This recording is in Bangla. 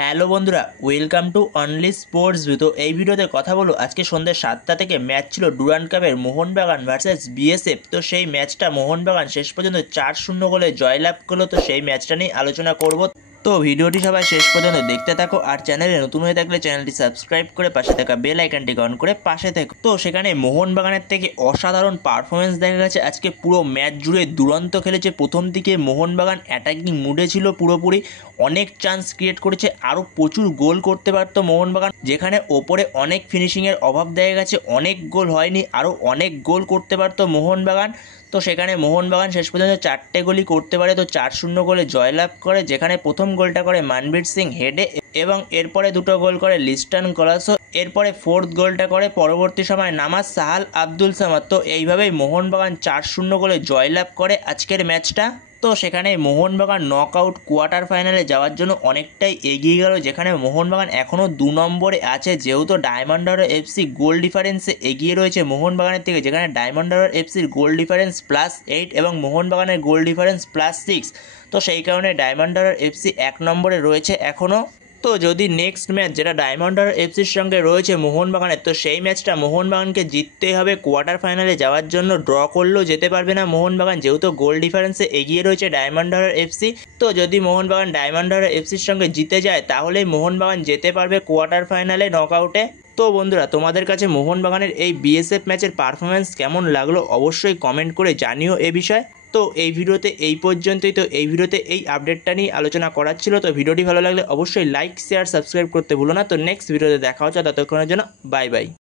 হ্যালো বন্ধুরা, welcome to only sports view. তো এই ভিডিওতে কথা বলো আজকে সন্ধ্যে 7টা থেকে ম্যাচ ছিল ডুরান্ড কাপের মোহনবাগান ভার্সেস বিএসএফ। তো সেই ম্যাচটা মোহনবাগান শেষ পর্যন্ত 4-0 গোলে জয়লাভ করলো। তো সেই ম্যাচটা নিয়ে আলোচনা করব। তো ভিডিওটি সবাই শেষ পর্যন্ত দেখতে থাকো, আর চ্যানেলে নতুন হয়ে থাকলে চ্যানেলটি সাবস্ক্রাইব করে পাশে থাকা বেল আইকনটি অন করে পাশে থেকো। তো সেখানে মোহনবাগানের থেকে অসাধারণ পারফরমেন্স দেখা গেছে আজকে। পুরো ম্যাচ জুড়ে দুরন্ত খেলেছে। প্রথম দিকে মোহনবাগান অ্যাটাকিং মুডে ছিল পুরোপুরি, অনেক চান্স ক্রিয়েট করেছে, আরও প্রচুর গোল করতে পারতো মোহনবাগান, যেখানে ওপরে অনেক ফিনিশিংয়ের অভাব দেখা গেছে, অনেক গোল হয়নি, আরও অনেক গোল করতে পারতো মোহনবাগান। তো সেখানে মোহনবাগান শেষ পর্যন্ত 4টে গোলই করতে পারে, তো 4-0 গোলে জয়লাভ করে, যেখানে প্রথম গোলটা করে মানবীর সিং হেডে এবং এরপরে দুটো গোল করে লিস্টন কলাসো, এরপরে ফোর্থ গোলটা করে পরবর্তী সময় নামাজ সাহাল আব্দুল সামাদ। তো এইভাবেই মোহনবাগান 4-0 গোলে জয়লাভ করে আজকের ম্যাচটা। তো সেখানে মোহনবাগান নকআউট কোয়ার্টার ফাইনালে যাওয়ার জন্য অনেকটাই এগিয়ে গেল, যেখানে মোহনবাগান এখনও 2 নম্বরে আছে, যেহেতু ডায়মন্ড হারবার এফসি গোল ডিফারেন্সে এগিয়ে রয়েছে মোহনবাগানের থেকে, যেখানে ডায়মন্ড হারবার এফসির গোল ডিফারেন্স +8 এবং মোহনবাগানের গোল ডিফারেন্স +6। তো সেই কারণে ডায়মন্ড হারবার এফসি 1 নম্বরে রয়েছে এখনও। তো যদি নেক্সট ম্যাচ যেটা ডায়মন্ড হারবার এফসির সঙ্গে রয়েছে মোহনবাগানের, তো সেই ম্যাচটা মোহনবাগানকে জিততেই হবে কোয়ার্টার ফাইনালে যাওয়ার জন্য। ড্র করলেও যেতে পারবে না মোহনবাগান, যেহেতু গোল ডিফারেন্সে এগিয়ে রয়েছে ডায়মন্ড হারবার এফসি। তো যদি মোহনবাগান ডায়মন্ড হারবার এফসির সঙ্গে জিতে যায়, তাহলেই মোহনবাগান যেতে পারবে কোয়ার্টার ফাইনালে নকআউটে। তো বন্ধুরা, তোমাদের কাছে মোহনবাগানের এই বিএসএফ ম্যাচের পারফরমেন্স কেমন লাগলো অবশ্যই কমেন্ট করে জানিও এ বিষয়ে। তো এই ভিডিওতে এই পর্যন্তই। তো এই ভিডিওতে এই আপডেটটা নিয়ে আলোচনা করার ছিল। তো ভিডিওটি ভালো লাগলে অবশ্যই লাইক, শেয়ার, সাবস্ক্রাইব করতে ভুলো না। তো নেক্সট ভিডিওতে দেখা হচ্ছে, ততক্ষণের জন্য বাই বাই।